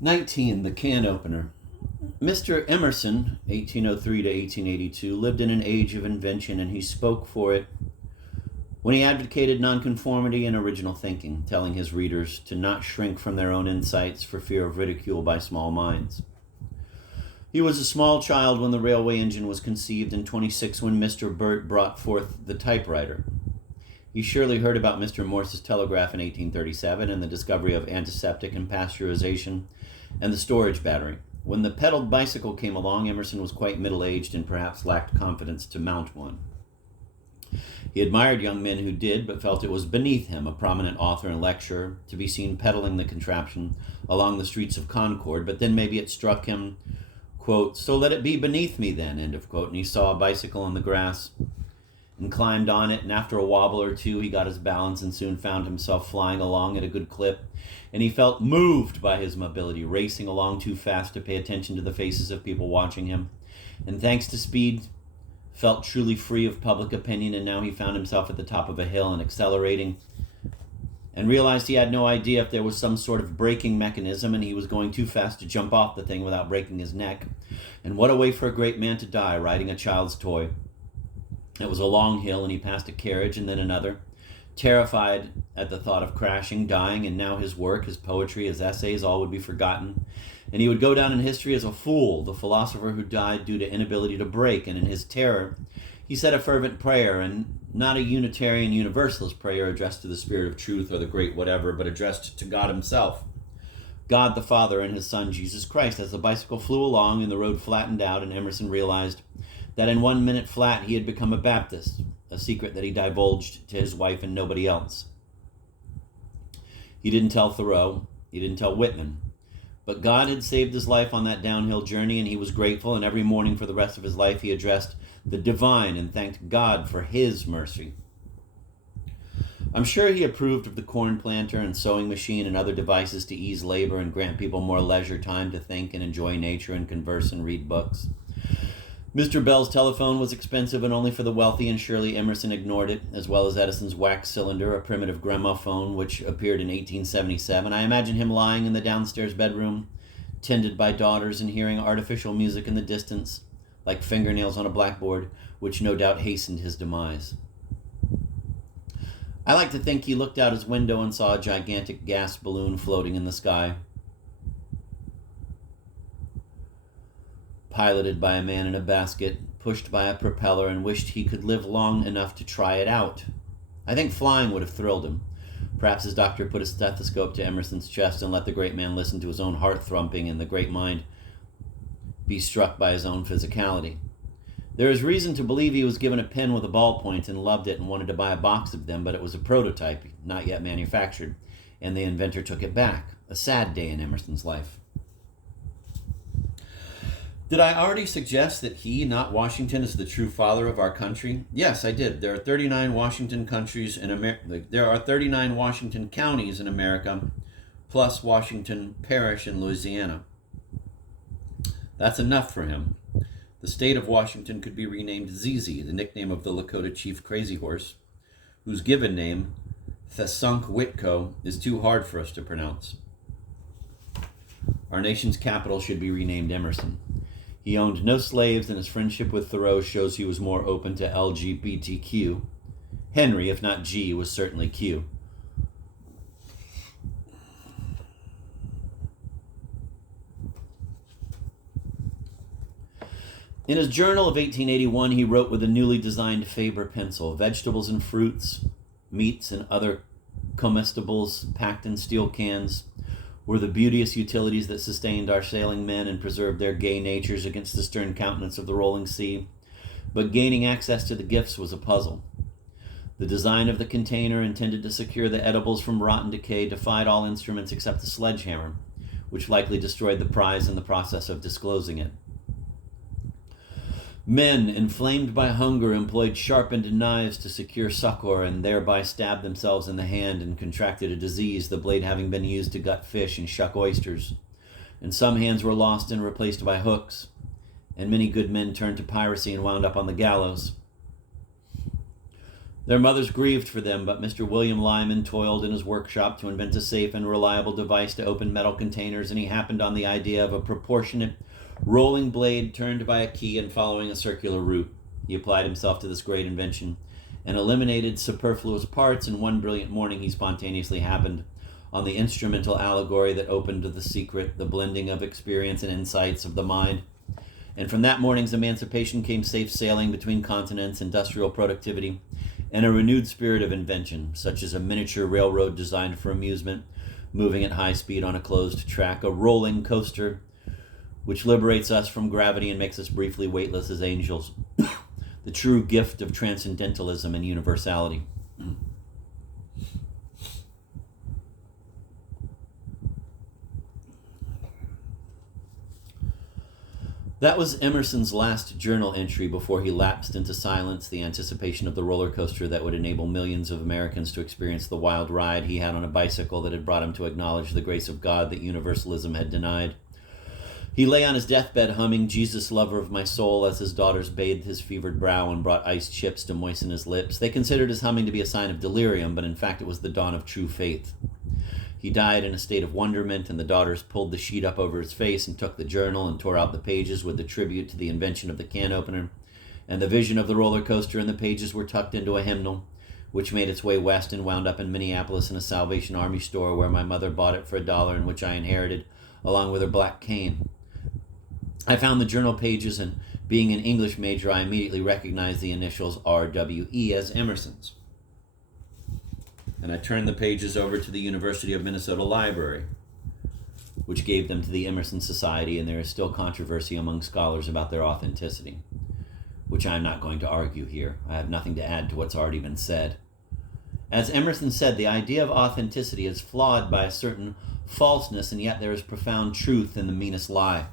19. The can opener. Mr. Emerson, 1803 to 1882, lived in an age of invention, and he spoke for it when he advocated nonconformity and original thinking, telling his readers to not shrink from their own insights for fear of ridicule by small minds. He was a small child when the railway engine was conceived, and 26 when Mr. Burt brought forth the typewriter. He surely heard about Mr. Morse's telegraph in 1837 and the discovery of antiseptic and pasteurization and the storage battery. When the pedaled bicycle came along, Emerson was quite middle-aged and perhaps lacked confidence to mount one. He admired young men who did, but felt it was beneath him, a prominent author and lecturer, to be seen pedaling the contraption along the streets of Concord, but then maybe it struck him, quote, "So let it be beneath me then," end of quote, and he saw a bicycle in the grass and climbed on it, and after a wobble or two he got his balance and soon found himself flying along at a good clip, and he felt moved by his mobility, racing along too fast to pay attention to the faces of people watching him, and thanks to speed felt truly free of public opinion, and now he found himself at the top of a hill and accelerating, and realized he had no idea if there was some sort of braking mechanism and he was going too fast to jump off the thing without breaking his neck. And what a way for a great man to die, riding a child's toy. It was a long hill, and he passed a carriage and then another, terrified at the thought of crashing, dying, and now his work, his poetry, his essays, all would be forgotten. And he would go down in history as a fool, the philosopher who died due to inability to break. And in his terror, he said a fervent prayer, and not a Unitarian Universalist prayer addressed to the Spirit of Truth or the Great Whatever, but addressed to God himself, God the Father and his Son, Jesus Christ. As the bicycle flew along and the road flattened out, and Emerson realized that in 1 minute flat he had become a Baptist, a secret that he divulged to his wife and nobody else. He didn't tell Thoreau, he didn't tell Whitman, but God had saved his life on that downhill journey, and he was grateful, and every morning for the rest of his life he addressed the divine and thanked God for his mercy. I'm sure he approved of the corn planter and sewing machine and other devices to ease labor and grant people more leisure time to think and enjoy nature and converse and read books. Mr. Bell's telephone was expensive and only for the wealthy, and surely Emerson ignored it, as well as Edison's wax cylinder, a primitive gramophone which appeared in 1877. I imagine him lying in the downstairs bedroom, tended by daughters, and hearing artificial music in the distance, like fingernails on a blackboard, which no doubt hastened his demise. I like to think he looked out his window and saw a gigantic gas balloon floating in the sky, piloted by a man in a basket, pushed by a propeller, and wished he could live long enough to try it out. I think flying would have thrilled him. Perhaps his doctor put a stethoscope to Emerson's chest and let the great man listen to his own heart thumping and the great mind be struck by his own physicality. There is reason to believe he was given a pen with a ballpoint and loved it and wanted to buy a box of them, but it was a prototype, not yet manufactured, and the inventor took it back. A sad day in Emerson's life. Did I already suggest that he, not Washington, is the true father of our country? Yes, I did. There are 39 Washington countries in America. There are 39 Washington counties in America, plus Washington Parish in Louisiana. That's enough for him. The state of Washington could be renamed ZZ, the nickname of the Lakota chief Crazy Horse, whose given name, Thesunk Whitco, is too hard for us to pronounce. Our nation's capital should be renamed Emerson. He owned no slaves, and his friendship with Thoreau shows he was more open to LGBTQ. Henry, if not G, was certainly Q. In his journal of 1881, he wrote with a newly designed Faber pencil, "Vegetables and fruits, meats and other comestibles packed in steel cans were the beauteous utilities that sustained our sailing men and preserved their gay natures against the stern countenance of the rolling sea. But gaining access to the gifts was a puzzle. The design of the container intended to secure the edibles from rotten decay defied all instruments except the sledgehammer, which likely destroyed the prize in the process of disclosing it. Men, inflamed by hunger, employed sharpened knives to secure succor and thereby stabbed themselves in the hand and contracted a disease, the blade having been used to gut fish and shuck oysters. And some hands were lost and replaced by hooks, and many good men turned to piracy and wound up on the gallows. Their mothers grieved for them, but Mr. William Lyman toiled in his workshop to invent a safe and reliable device to open metal containers, and he happened on the idea of a proportionate rolling blade turned by a key and following a circular route. He applied himself to this great invention and eliminated superfluous parts, and one brilliant morning he spontaneously happened on the instrumental allegory that opened the secret, the blending of experience and insights of the mind. And from that morning's emancipation came safe sailing between continents, industrial productivity, and a renewed spirit of invention, such as a miniature railroad designed for amusement, moving at high speed on a closed track, a rolling coaster, which liberates us from gravity and makes us briefly weightless as angels, the true gift of transcendentalism and universality. That was Emerson's last journal entry before he lapsed into silence, the anticipation of the roller coaster that would enable millions of Americans to experience the wild ride he had on a bicycle that had brought him to acknowledge the grace of God that universalism had denied. He lay on his deathbed humming "Jesus, Lover of My Soul" as his daughters bathed his fevered brow and brought iced chips to moisten his lips. They considered his humming to be a sign of delirium, but in fact it was the dawn of true faith. He died in a state of wonderment, and the daughters pulled the sheet up over his face and took the journal and tore out the pages with the tribute to the invention of the can opener and the vision of the roller coaster, and the pages were tucked into a hymnal, which made its way west and wound up in Minneapolis in a Salvation Army store where my mother bought it for $1 and which I inherited, along with her black cane. I found the journal pages, and being an English major, I immediately recognized the initials RWE as Emerson's. And I turned the pages over to the University of Minnesota Library, which gave them to the Emerson Society, and there is still controversy among scholars about their authenticity, which I am not going to argue here. I have nothing to add to what's already been said. As Emerson said, the idea of authenticity is flawed by a certain falseness, and yet there is profound truth in the meanest lie.